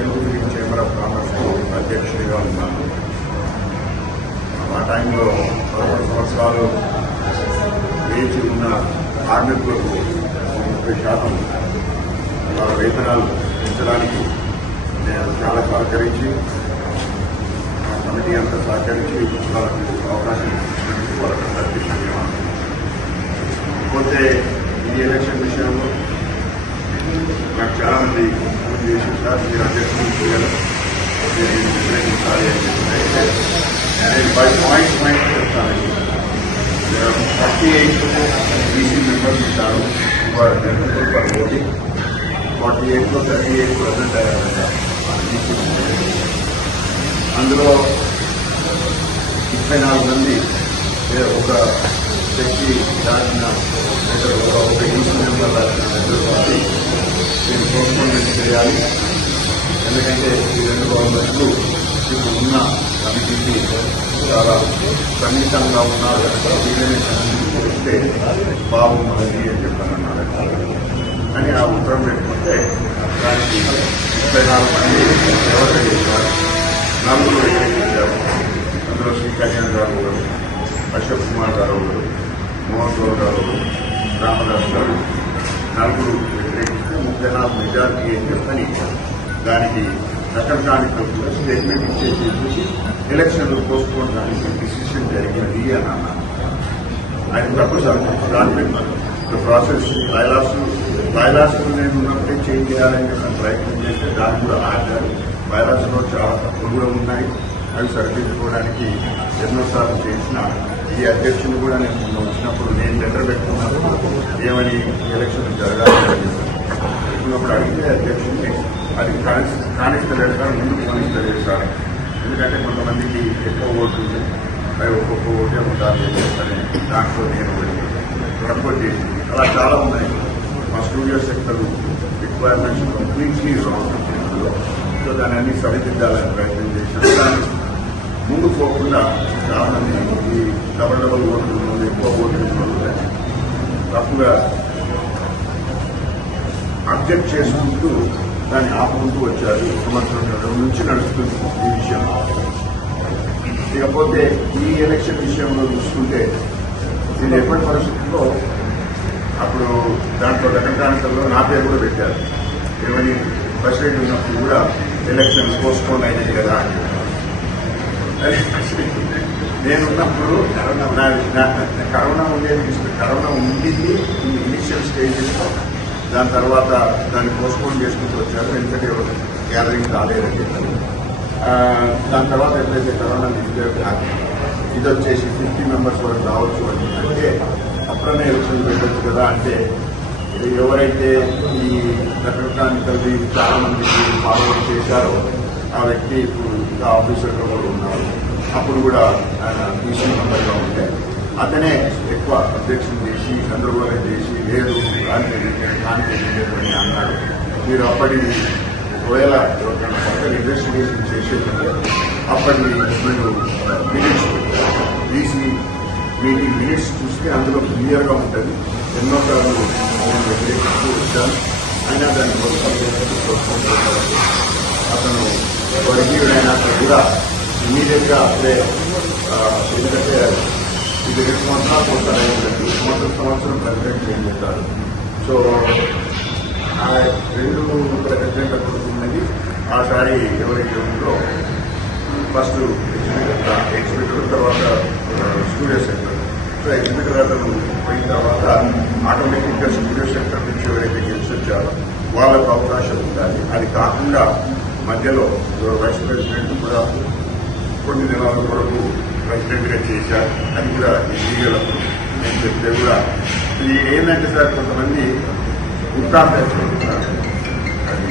Telugu chamber of commerce అధ్యక్షుడిగా ఉన్నాను. ఆ టైంలో 11 సంవత్సరాలు వేచి ఉన్న కార్మికులకు 30% వాళ్ళ వేతనాలు పెంచడానికి నేను చాలా సహకరించి కమిటీ అంతా సహకరించి వాళ్ళకి అవకాశం ఇచ్చినందుకు వాళ్ళకి అందరికీ ధన్యవాదాలు. పోతే ఈ ఎలక్షన్ విషయంలో నాకు చాలా మంది ఫోన్ చేసి సార్ మీరు అధ్యక్షులు చేయాలి, మీరు వ్యతిరేకించాలి అని చెప్పి నేను పాయింట్ చెప్తాను. 38 బీసీ మెంబర్స్ ఉంటారు, వారు ఓటింగ్ 48లో 38% అయ్యారంట. అందులో 34 మంది ఒక వ్యక్తి రాసిన ఒక ఈసీ మెంబర్ రాసిన కాబట్టి నేను పోస్ట్పోన్మెంట్ చేయాలి. ఎందుకంటే ఈ 2 గవర్నమెంట్లు ఇప్పుడు ఉన్న కమిటీకి చాలా సన్నిహితంగా ఉన్నారు, వీళ్ళని చేస్తే బాగున్నది అని చెప్పానన్నారు. అని ఆ ఉత్తరం పెట్టుకుంటే దానికి 34 మంది ఎవరు చేశారు, 4 వ్యతిరేకించారు. అందులో శ్రీ కళ్యాణ్ గారు ఒకరు, అశోక్ కుమార్ గారు ఒకరు, మోహన్ గౌడ్ గారు ఒకరు, రామదాస్ గారు 4 వ్యతిరేకిస్తే 34 మెజార్టీ అని చెప్పని దానికి రకరకాల స్టేట్మెంట్ ఇచ్చేసి ఎలక్షన్లు పోస్ట్పోన్ దానికి డిసిషన్ జరిగింది అని అన్నారు. ఆయన తప్పు సార్ ప్రాసెస్ బైలాస్ నేను ఉన్నప్పుడే చేంజ్ చేయాలని చెప్పిన ప్రయత్నం చేస్తే దాన్ని కూడా ఆగారు. బైలాస్లో చాలా తప్పులు కూడా ఉన్నాయి, అవి సరిదిద్దుకోవడానికి ఎన్నోసార్లు చేసిన ఈ అధ్యక్షులు కూడా నేను వచ్చినప్పుడు నేను లెటర్ పెట్టుకున్నప్పుడు ఏమని ఎలక్షన్ జరగాలని పెట్టుకున్నప్పుడు అడిగితే అధ్యక్షుడిని అది కానిస్తలేదు సార్, ముందుకు కానిస్తలేదు సార్. ఎందుకంటే కొంతమందికి ఎక్కువ ఓట్లు ఉంది, అవి ఒక్కొక్క ఓటే ఉండాలి అని దాంట్లో నేను ప్రపోజ్ చేసింది. అలా చాలా ఉన్నాయి. మా studio sector requirements completely wrong. So దాన్ని అన్ని సరిదిద్దాలని ప్రయత్నం చేశాను. దాన్ని ముందుకు పోకుండా చాలా మంది ఈ డబల్ ఓట్లు ఉన్నది, ఎక్కువ ఓట్లు ఉన్నది తప్పుగా అబ్జెక్ట్ చేసుకుంటూ దాన్ని ఆపుకుంటూ వచ్చారు. సంవత్సరం నుంచి నడుస్తుంది ఈ విషయం. ఇకపోతే ఈ ఎలక్షన్ విషయంలో చూసుకుంటే ఇది ఎప్పటి పరిస్థితుల్లో అప్పుడు దాంట్లో రకరకాలలో నా పేరు కూడా పెట్టారు. ఏమని ప్రెసిడెంట్ ఉన్నప్పుడు కూడా ఎలక్షన్ పోస్ట్పోన్ అయినది కదా అని. నేనున్నప్పుడు కరోనా ఉండేది, కరోనా ఉండింది ఇనిషియల్ స్టేజెస్లో. దాని తర్వాత దాన్ని పోస్ట్పోన్ చేసుకుంటూ వచ్చారు, ఎందుకంటే గ్యాదరింగ్ కాలేదని చెప్పారు. దాని తర్వాత ఎప్పుడైతే కరోనా ఇది వచ్చేసి 50 మెంబర్స్ వరకు రావచ్చు అని అంటే అప్పుడనే ఎలక్షన్ పెట్టచ్చు కదా అంటే ఎవరైతే ఈ రకరకాల చాలా మందికి ఫార్వర్డ్ చేశారో ఆ వ్యక్తి ఇప్పుడు ఇంకా ఆఫీసర్గా కూడా ఉన్నారు. అప్పుడు కూడా ఆయన బీసీ మెంబర్గా ఉంటే అతనే ఎక్కువ అబ్జెక్షన్ చేసి గందరగోళం చేసి లేదు కాని అన్నాడు. మీరు అప్పటి ఒకవేళ ఎవరికైనా పక్కన ఇన్వెస్టిగేషన్ చేసేటంటే అప్పటి మీరు మినిట్స్ బీసీ మీటింగ్ మినిట్స్ చూస్తే అందులో క్లియర్గా ఉంటుంది. ఎన్నోసార్లు నేను వ్యతిరేకిస్తూ వచ్చాను, అయినా దాన్ని అతను వర్గీయుడైనా కూడా ఇమీడియట్గా అప్పుడే ఎందుకంటే ఇది 2 సంవత్సరాలు కొట్టారు, సంవత్సరం ప్రెసిడెంట్ చేంజ్ చేస్తారు. సో ఆ 2 ప్రెసిడెంట్ కొడుతున్నది ఆసారి ఎవరైతే ఉందో ఫస్ట్ ఎగ్జిబిటర్ తర్వాత స్టూడియో సెక్టర్. సో ఎగ్జిబిటర్ అతను పోయిన తర్వాత ఆటోమేటిక్గా స్టూడియో సెక్టర్ నుంచి ఎవరైతే గెలిచి వచ్చారో వాళ్ళకు అవకాశం ఉండాలి. అది కాకుండా మధ్యలో వైస్ ప్రెసిడెంట్ కూడా కొన్ని నెలల వరకు ప్రెసిడెంట్గా చేశారు. అది కూడా ఇటీవలకు నేను చెప్తే కూడా ఇది ఏంటంటే సార్ కొంతమంది ఉత్తాంటారు, అది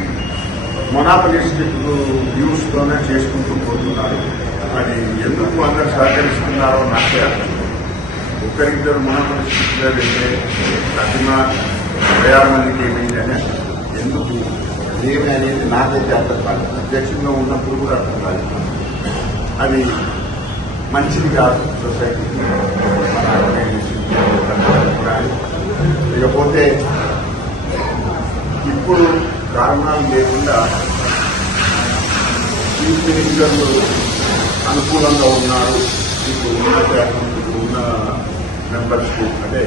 మొనాపలిస్టిక్ వ్యూస్తోనే చేసుకుంటూ పోతున్నారు. అది ఎందుకు అందరు సహకరిస్తున్నారో నాకే అర్థం. ఒకరిద్దరు మొనాపలిస్టిక్ వెళ్తే ప్రతిమ 26 మందికి ఏమైందని ఎందుకు ఏమి అనేది నాకైతే అర్థం కాదు. అధ్యక్షంగా ఉన్నప్పుడు కూడా అర్థం కాదు. అది మంచిది కాదు సొసైటీకి. ఇకపోతే ఇప్పుడు కారణాలు లేకుండా చీఫ్ మినిస్టర్లు అనుకూలంగా ఉన్నారు. ఇప్పుడు ఉన్న మెంబర్స్ కు అంటే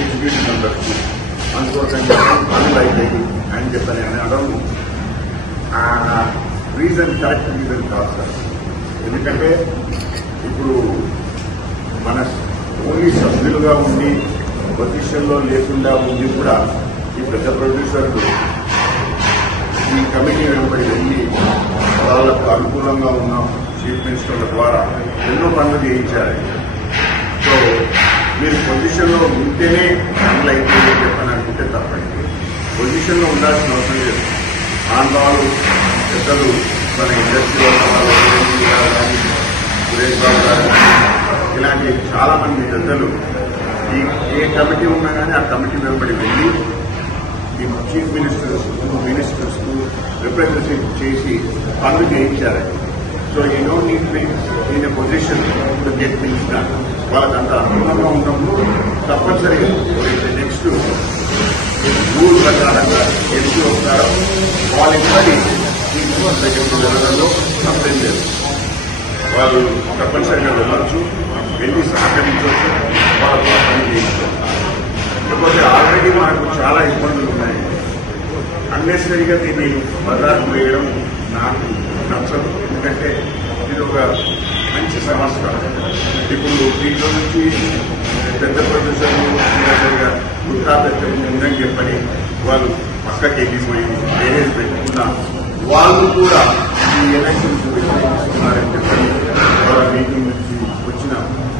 ఎగ్జిక్యూటివ్ మెంబర్స్ కు అనుకూలంగా పనులు అయిపోయి అని చెప్పని అనడం కరెక్ట్ రీజన్ కాదు సార్. ఎందుకంటే ఇప్పుడు మన ఓన్లీ సభ్యులుగా ఉండి పొజిషన్లో లేకుండా ఉండి కూడా ఈ పెద్ద ప్రొడ్యూసర్లు ఈ కమిటీ వెంబడి వెళ్ళి వాళ్లకు అనుకూలంగా ఉన్న చీఫ్ మినిస్టర్ల ద్వారా ఎన్నో పనులు చేయించారు. సో మీరు పొజిషన్లో ఉంటేనే పనులు అయితే చెప్పని అనుకుంటే తప్పండి. పొజిషన్లో ఉండాల్సిన అవసరం లేదు. ఆంధ్రాలు పెద్దలు మన ఇండస్ట్రీలో కానీ సురేష్ బాబు గారు ఇలాంటి చాలా మంది పెద్దలు ఏ కమిటీ ఉన్నా కానీ ఆ కమిటీ వెంబడి వెళ్ళి ఈ చీఫ్ మినిస్టర్స్ కు రిప్రజెంటేటివ్ చేసి పనులు చేయించారండి. సో ఈ no need in position get things done. వాళ్ళకి అంత అనుకూలంగా ఉన్నప్పుడు తప్పనిసరిగా నెక్స్ట్ రూల్ ప్రకారంగా ఎందుకు వస్తారో వాళ్ళిద్దరి ఈ నెలలలో కంప్లైంట్ లేదు. వాళ్ళు తప్పనిసరిగా వెళ్ళొచ్చు, వెళ్ళి సహకరించవచ్చు, వాళ్ళతో పని చేయించవచ్చు. లేకపోతే ఆల్రెడీ మనకు చాలా ఇబ్బందులు ఉన్నాయి. అన్నెసరీగా దీన్ని బజార్కు వేయడం నాకు నచ్చదు. ఎందుకంటే ఇది ఒక మంచి సమస్య. ఇప్పుడు దీంట్లో నుంచి పెద్ద ప్రొడ్యూసర్లు వృద్ధాప్యం ఉందని చెప్పని వాళ్ళు పక్కకి ఎగిపోయి వేరేది పెట్టుకున్న వాళ్ళు కూడా ఈ ఎలక్షన్స్ వ్యతిరేకిస్తున్నారని చెప్పని వాళ్ళ మీటింగ్ నుంచి వచ్చిన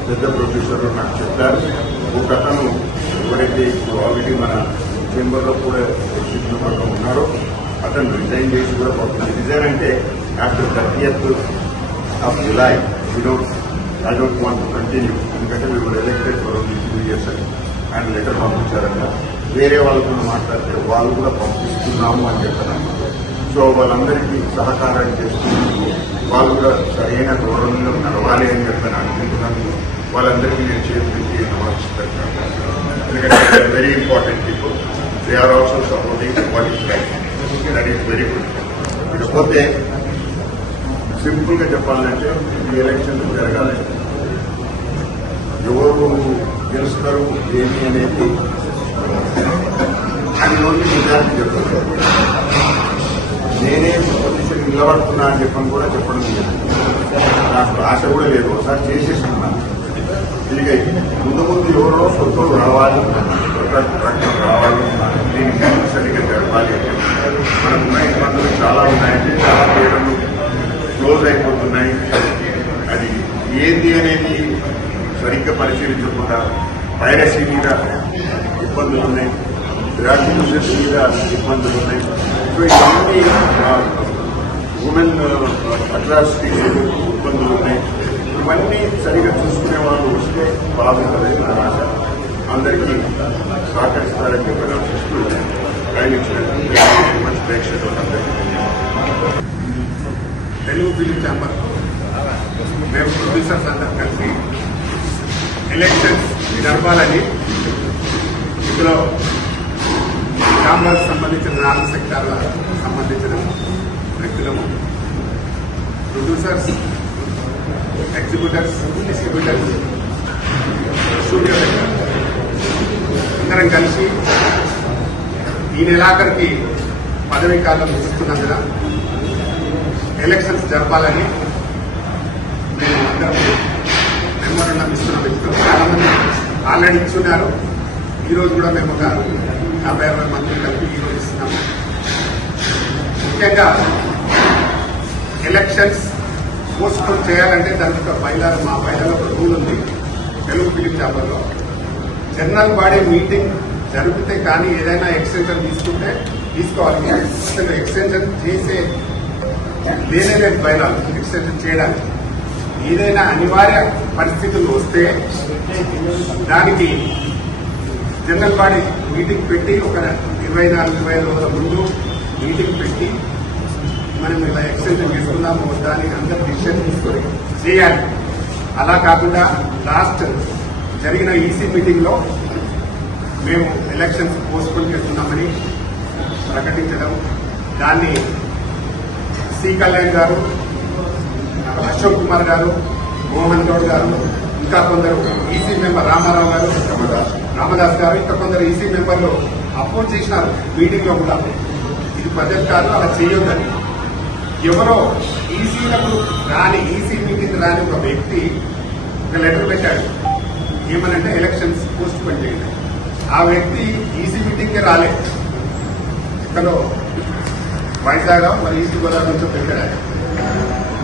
పెద్ద ప్రొడ్యూసర్లు నాకు చెప్పారు. ఒక అతను ఎవరైతే ఇప్పుడు ఆల్రెడీ మన చేంబర్లో కూడా ఎగ్జిక్యూటివ్ మెంబర్గా ఉన్నారో అతను రిజైన్ చేసి కూడా పోతుంది. రిజైన్ అంటే after 30th of July, I don't want to continue. ఎందుకంటే we were elected for only 2 years and letter పంపించారన్న వేరే వాళ్ళతో మాట్లాడితే వాళ్ళు కూడా పంపిస్తున్నాము అని చెప్పారు. సో వాళ్ళందరికీ సహకారం చేస్తున్నందుకు వాళ్ళు కూడా సరైన ధోరణిలో నడవాలి అని చెప్పని అనుకుంటున్నందుకు వాళ్ళందరికీ నేను చేసి నమస్కరిస్తాను. ఎందుకంటే very important people. They are also supporting what is right. That is very good. ఇకపోతే సింపుల్ గా చెప్పాలంటే ఈ ఎలక్షన్ జరగాలి. ఎవరు గెలుస్తారు ఏమి అనేది అది ఓన్లీ నిజాన్ని చెప్తారు. నేనే పొజిషన్ నిలబడుతున్నా అని చెప్పని కూడా చెప్పడం లేదు. నాకు ఆశ కూడా లేదు. ఒకసారి చేసేస్తున్నాను. తిరిగి ముందు ఎవరో సొంతలు రావాలి, రావాలి, దీనికి సరిగ్గా జరపాలి అని చెప్పారు. మనకున్న ఇబ్బందులు చాలా ఉన్నాయంటే చాలా చేయడం క్లోజ్ అయిపోతున్నాయి. అది ఏంది అనేది సరిగ్గా పరిశీలించకుండా పైరసీ మీద ఇబ్బందులు ఉన్నాయి, గ్రాడ్యుయేషన్స్ మీద ఇబ్బందులు ఉన్నాయి. సో ఇవన్నీ ఉమెన్ అట్రాసిటీస్ ఇబ్బందులు ఉన్నాయి. ఇవన్నీ సరిగ్గా చూసుకునే వాళ్ళు వస్తే బాగుంటుందని నా ఆశ. అందరికీ సహకరిస్తారని చెప్పి ఆశిస్తూ మంచి ప్రేక్షకులందరికీ తెలుగు ఫిలిం ఛాంబర్ మేము ప్రొడ్యూసర్స్ అందరూ కలిసి ఎలక్షన్స్ జరపాలని ఇందులో ఛాంబర్ సంబంధించిన 4 సెక్టార్ల సంబంధించిన వ్యక్తులము, ప్రొడ్యూసర్స్, ఎగ్జిక్యూటర్స్, డిస్ట్రిబ్యూటర్స్, స్టూడియో అందరం కలిసి ఈ నెలాఖరికి పదవీ కాలం ముగుస్తున్నందున ఎలక్షన్స్ జరపాలని మేము అందరం మెమోరండం ఇస్తున్న వ్యక్తులు చాలా మంది ఆల్రెడీ ఇచ్చున్నారు. ఈరోజు కూడా మేము ఒక 50 మంది కలిపి ఈరోజు ఇస్తున్నాము. ముఖ్యంగా ఎలక్షన్స్ పోస్ట్పోన్ చేయాలంటే దానికి ఒక మా బయటలో ఒక రూల్ ఉంది తెలుగు ఫిలిం ఛాంబర్లో. జనరల్ బాడీ మీటింగ్ జరిగితే కానీ ఏదైనా ఎక్స్టెన్షన్ తీసుకుంటే తీసుకోవాలి. అసలు ఎక్స్టెన్షన్ చేసే లేనే బయలాలు ఎక్స్టెన్షన్ చేయడానికి ఏదైనా అనివార్య పరిస్థితులు వస్తే దానికి జనరల్ బాడీ మీటింగ్ పెట్టి ఒక 24-25 రోజుల ముందు మీటింగ్ పెట్టి మనం ఇలా ఎక్స్టెన్షన్ చేసుకున్నాము దానికి అందరూ డిసిషన్ తీసుకొని చేయాలి. అలా కాకుండా లాస్ట్ జరిగిన ఈసీ మీటింగ్ లో మేము ఎలక్షన్స్ పోస్ట్పోన్ చేస్తున్నామని ప్రకటించడం, దాన్ని సి కళ్యాణ్ గారు, అశోక్ కుమార్ గారు, మోహన్ గౌడ్ గారు, ఇంకా కొందరు ఈసీ మెంబర్ రామారావు గారు, రామదాస్ గారు, ఇంకా కొందరు ఈసీ మెంబర్లు అపోజ్ చేసినారు మీటింగ్ లో కూడా. ఇది పద్ధతి కాదు, అలా చేయొద్దని. ఎవరో ఈసీలకు రాని, ఈసీ మీటింగ్ రాని ఒక వ్యక్తి ఒక లెటర్ పెట్టాడు. ఏమనంటే ఎలక్షన్స్ పోస్ట్ పోన్ చేయండి. ఆ వ్యక్తి ఈసీ మీటింగ్ కి రాలేదు. ఎక్కడో వైజాగ్ మరి ఈసీ గోదావరి నుంచో పెట్టాడు.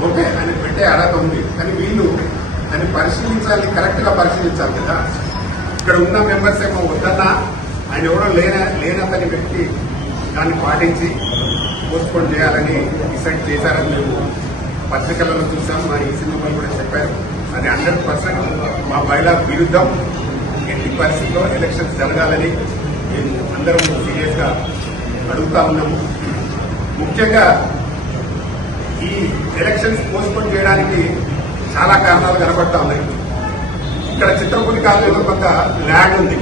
ఓకే, ఆయన పెట్టే అర్హత ఉంది, కానీ వీళ్ళు దాన్ని పరిశీలించాలి, కరెక్ట్ గా పరిశీలించాలి కదా. ఇక్కడ ఉన్న మెంబర్స్ ఏమో వద్దన్నా, ఆయన ఎవరో లేనంతని వ్యక్తి దాన్ని పాటించి పోస్ట్ పోన్ చేయాలని డిసైడ్ చేశారని మేము పత్రికలలో చూసాం. మా ఈసీ మెంబర్లు కూడా చెప్పారు. అది 100% మా బైలా విరుద్ధం. ఎట్టి పరిస్థితుల్లో ఎలక్షన్స్ జరగాలని మేము అందరం సీరియస్ గా అడుగుతా ఉన్నాము. ముఖ్యంగా ఈ ఎలక్షన్స్ పోస్ట్ పోన్ చేయడానికి చాలా కారణాలు కనబడతా ఉన్నాయి. ఇక్కడ చిత్రకూటి కాలనీలో కొంత ల్యాండ్ ఉంది.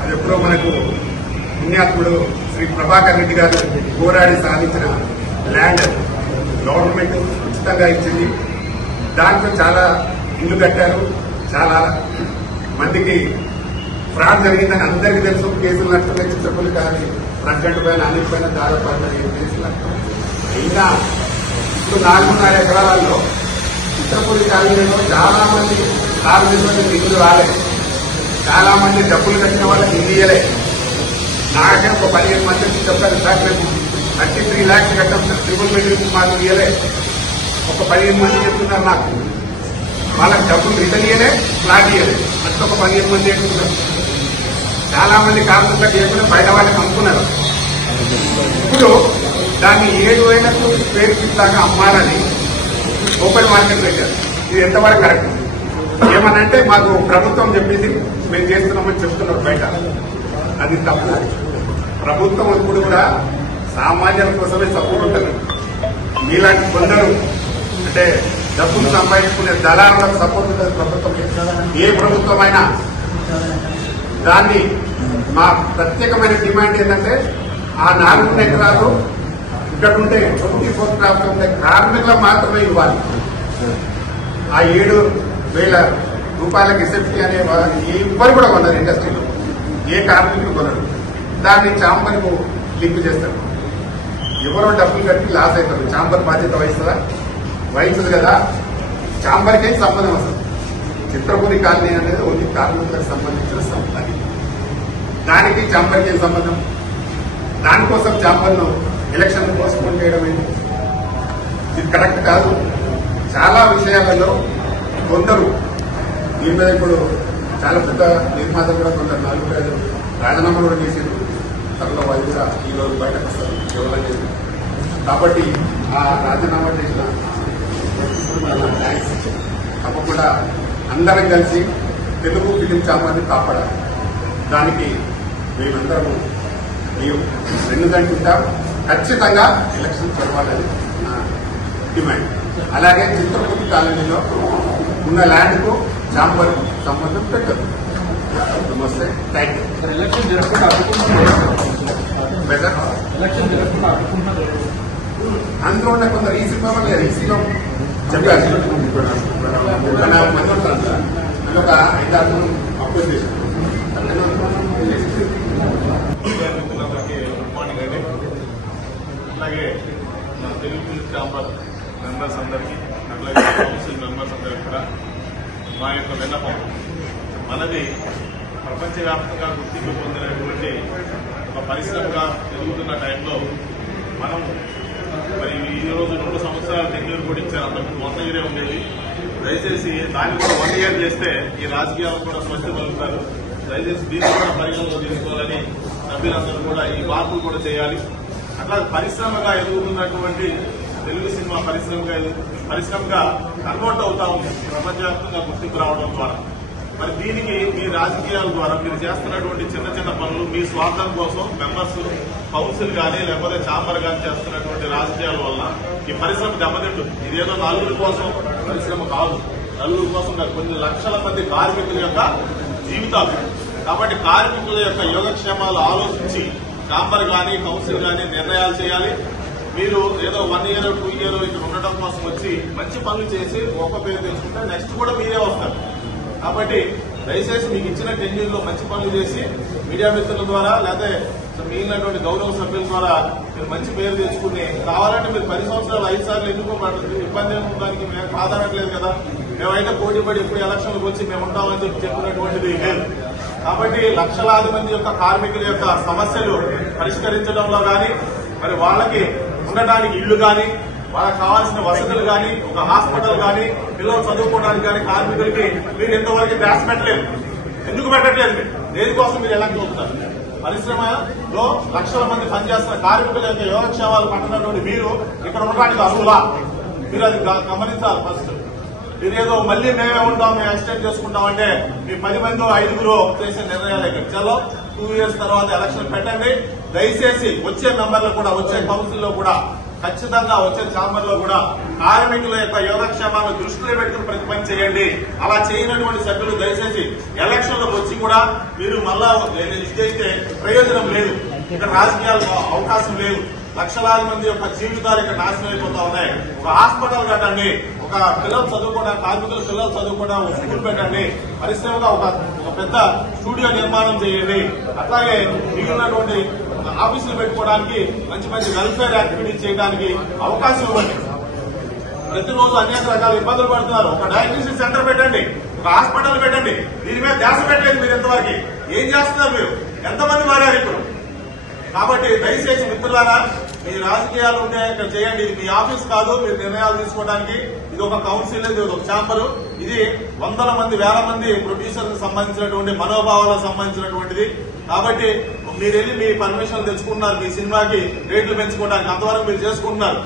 అది ఎప్పుడో మనకు పుణ్యాత్ముడు శ్రీ ప్రభాకర్ రెడ్డి గారు పోరాడి సాధించిన ల్యాండ్ గవర్నమెంట్ ఉచితంగా ఇచ్చింది. దాంట్లో చాలా ఇల్లు కట్టారు. చాలా మందికి ఫ్రాడ్ జరిగిందని అందరికీ తెలుసు. కేసులు నడుస్తున్నాయి. చిత్రకూటి కాలనీ ప్రెసిడెంట్ పైన, అనిల్ పైన దాదాపు 15 కేసులు. ఇంకా ఇప్పుడు 4.5 ఎకరాలలో చిత్రకూటి కాలనీలో చాలా మంది కార్మికులకు ఇల్లు రాలేదు. చాలా మంది డబ్బులు కట్టిన వాళ్ళకి ఇల్లు ఇయ్యలే. నాకే ఒక 15 మంది చెప్పారు, సార్ మేము 33 lakhs కట్టాం సార్, ట్రిపుల్ బెడ్రూమ్ మాకు ఇయ్యలే. ఒక 15 మంది చెప్తున్నారు నాకు. వాళ్ళకి డబ్బులు రిటర్న్ ఇయ్యలే, ఫ్లాట్ ఇయ్యలే. అట్లా ఒక 15 మంది చెప్తున్నారు. చాలా మంది కార్మికులకు ఇవ్వకుండా బయట వాళ్ళకి అమ్ముకున్నారు. ఇప్పుడు దాన్ని 7,000కు స్క్వేర్ ఫీట్ లాగా అమ్మాలని ఓపెన్ మార్కెట్ పెట్టారు. ఇది ఎంతవరకు కరెక్ట్? ఏమనంటే మాకు ప్రభుత్వం చెప్పింది, మేము చేస్తున్నామని చెప్తున్నారు బయట. అది తప్పు. ప్రభుత్వం ఇప్పుడు కూడా సామాన్యుల కోసమే సపోర్ట్ ఉంటుంది. మీలాంటి కొందరు అంటే డబ్బులు సంపాదించుకునే దళారులకు సపోర్ట్ ఉంటుంది ప్రభుత్వం. ఏ ప్రభుత్వమైనా దాన్ని మా ప్రత్యేకమైన డిమాండ్ ఏంటంటే ఆ 4 ఎకరాలు ఇక్కడ ఉంటే 24 క్రాఫ్ట్ ఉంటే కార్మికులకు మాత్రమే ఇవ్వాలి. ఆ 7,000 రూపాయలకి ఎస్ఎఫ్టీ అనే ఎవ్వరు కూడా కొన్నారు. ఇండస్ట్రీలో ఏ కార్మికులు కొనరు. దాన్ని చాంబర్కు లింక్ చేస్తారు. ఎవరో డబ్బులు కట్టి లాస్ అవుతారు. చాంబర్ బాధ్యత వహిస్తుందా? వహించదు కదా. చాంబర్కి ఏం సంబంధం వస్తుంది? చిత్రకూటి కాలనీ అనేది ఓన్లీ కార్మికులకు సంబంధించిన సంపద. దానికి చాంబర్కి ఏం సంబంధం? దానికోసం చాంబర్ను ఎలక్షన్ పోస్ట్ పోన్ చేయడం ఏంటి? ఇది కరెక్ట్ కాదు. చాలా విషయాలలో కొందరు దీని మీద ఇప్పుడు చాలా పెద్ద నిర్మాతలు కూడా కొందరు 4-5 రాజీనామాలు కూడా చేశారు. త్వరలో వాళ్ళు కూడా ఈ రోజు బయటకు వస్తారు కేవలం. కాబట్టి ఆ రాజీనామా చేసిన థ్యాంక్స్. తప్పకుండా అందరం కలిసి తెలుగు ఫిలిం ఛాంబర్ని కాపాడాలి. దానికి మేమందరము మేము వెన్నుదంటుంటాం. ఖచ్చితంగా ఎలక్షన్ జరగాలని నా డిమాండ్. అలాగే చిత్రకూటి కాలనీలో ఉన్న ల్యాండ్కు ఛాంబర్ సంబంధం పెట్టదు. నమస్తే, థ్యాంక్ యూ. ఎలక్షన్ జరగకుండా అందులో ఉన్న కొందరు ఈసీ పవర్ లేదు. ఈసీలో చెప్పారు ఒక 5-6 అపోజ్ చేశారు. అలాగే నా తెలుగు ఫిలిం ఛాంబర్ మెంబర్స్ అందరికీ, అట్లాగే కౌన్సిల్ మెంబర్స్ అందరికీ కూడా మా యొక్క విన్నపం. మనది ప్రపంచవ్యాప్తంగా గుర్తింపు పొందినటువంటి ఒక పరిశ్రమగా ఎదుగుతున్న టైంలో మనం మరి ఈ రోజు 2 సంవత్సరాలు టెన్యూర్ కూడా ఇచ్చారు. అంతకు 1 year ఉండేది. దయచేసి దాన్ని కూడా 1 year చేస్తే ఈ రాజకీయాలకు కూడా స్వచ్ఛ పలుకుతారు. దయచేసి దీన్ని కూడా పరిగణలో తీసుకోవాలని సభ్యులందరూ కూడా ఈ మార్పులు కూడా చేయాలి. అట్లా పరిశ్రమగా ఎదుగుతున్నటువంటి తెలుగు సినిమా పరిశ్రమగా కన్వర్ట్ అవుతా ఉంది ప్రపంచవ్యాప్తంగా గుర్తింపు రావడం ద్వారా. మరి దీనికి మీ రాజకీయాల ద్వారా మీరు చేస్తున్నటువంటి చిన్న చిన్న పనులు మీ స్వార్థం కోసం మెంబర్స్ కౌన్సిల్ కానీ లేకపోతే ఛాంబర్ కానీ చేస్తున్నటువంటి రాజకీయాల వల్ల ఈ పరిశ్రమ దెబ్బతింటుంది. ఇదేదో 4 కోసం పరిశ్రమ కాదు, 4 కోసం కొన్ని లక్షల మంది కార్మికుల యొక్క జీవితాలు. కాబట్టి కార్మికుల యొక్క యోగక్షేమాలు ఆలోచించి ఛాంబర్ కానీ కౌన్సిల్ కానీ నిర్ణయాలు చేయాలి. మీరు ఏదో 1 year 2 year ఇక్కడ ఉండటం కోసం వచ్చి మంచి పనులు చేసి ఒక పేరు తెచ్చుకుంటే నెక్స్ట్ కూడా మీరే వస్తారు. కాబట్టి దయచేసి మీకు ఇచ్చిన టెన్యూర్ లో మంచి పనులు చేసి మీడియా మిత్రుల ద్వారా లేకపోతే మిగిలినటువంటి గౌరవ సభ్యుల ద్వారా మీరు మంచి పేరు తెచ్చుకుని కావాలంటే మీరు 10 సంవత్సరాలు 5 సార్లు ఎన్నుకోబడుతుంది ఇబ్బంది ఉండడానికి మేము కాదనట్లేదు కదా. మేమైతే పోటీ పడి ఎప్పుడు ఎలక్షన్లకు వచ్చి మేము ఉంటామని చెప్పినటువంటిది లేదు. కాబట్టి లక్షలాది మంది యొక్క కార్మికుల యొక్క సమస్యలు పరిష్కరించడంలో కానీ మరి వాళ్ళకి ఉండటానికి ఇళ్లు కానీ వాళ్ళకి కావాల్సిన వసతులు కానీ ఒక హాస్పిటల్ కానీ పిల్లలు చదువుకోవడానికి కానీ కార్మికులకి మీరు ఇంతవరకు ధ్యాస పెట్టలేదు. ఎందుకు పెట్టట్లేదు? దేనికోసం మీరు ఎలా చూపుతారు? పరిశ్రమలో లక్షల మంది పనిచేస్తున్న కార్మికుల యొక్క యోగక్షేమాలు పట్టినటువంటి మీరు ఇక్కడ ఉండడానికి అర్హులా? మీరు అది గమనించాలి. ఫస్ట్ మీరేదో మళ్లీ మేమే ఉంటాం మేము ఎక్స్టెండ్ చేసుకుంటామంటే మీ 10 మంది 5 చేసే నిర్ణయాలు ఇక్కడ చలో 2 years తర్వాత ఎలక్షన్ పెట్టండి. దయచేసి వచ్చే మెంబర్లు కూడా వచ్చే కౌన్సిల్ లో కూడా ఖచ్చితంగా వచ్చే ఛాంబర్ లో కూడా కార్మికుల యొక్క యోగక్షేమాలను దృష్టిలో పెట్టుకుని ప్రతి పని చేయండి. అలా చేయనటువంటి సభ్యులు దయచేసి ఎలక్షన్లకు వచ్చి కూడా మీరు మళ్ళా ఇదైతే ప్రయోజనం లేదు. ఇక్కడ రాజకీయాలకు అవకాశం లేదు. లక్షలాది మంది యొక్క జీవితాలు ఇక్కడ నాశనం అయిపోతా ఉన్నాయి. ఒక హాస్పిటల్ కట్టండి, ఒక పిల్లలు చదువుకోవడానికి కార్మికుల పిల్లలు చదువుకోవడానికి ఒక స్కూల్ పెట్టండి, పరిశ్రమగా ఒక పెద్ద స్టూడియో నిర్మాణం చేయండి. అట్లాగే మిగిలినటువంటి ఆఫీసులు పెట్టుకోవడానికి మంచి మంచి వెల్ఫేర్ యాక్టివిటీస్ చేయడానికి అవకాశం ఇవ్వండి. ప్రతిరోజు అనేక రకాల ఇబ్బందులు పడుతున్నారు. ఒక డయాగ్నోస్టిక్ సెంటర్ పెట్టండి, ఒక హాస్పిటల్ పెట్టండి. దీని మీద ధ్యాస పెట్టలేదు మీరు ఇంతవరకు. ఏం చేస్తున్నారు మీరు? ఎంతమంది మారారు ఇప్పుడు? కాబట్టి దయచేసి మిత్రులారా మీ రాజకీయాలు ఉంటే ఇక్కడ చేయండి. ఇది మీ ఆఫీస్ కాదు మీరు నిర్ణయాలు తీసుకోవడానికి. ఇది ఒక కౌన్సిల్, ఇది ఒక ఛాంబరు. ఇది వందల మంది 1000 మంది ప్రొడ్యూసర్లకు సంబంధించినటువంటి మనోభావాలకు సంబంధించినటువంటిది. కాబట్టి మీరు వెళ్ళి మీ పర్మిషన్ తెచ్చుకున్నారు మీ సినిమాకి రేట్లు పెంచుకోవడానికి. అంతవరకు మీరు చేసుకుంటున్నారు.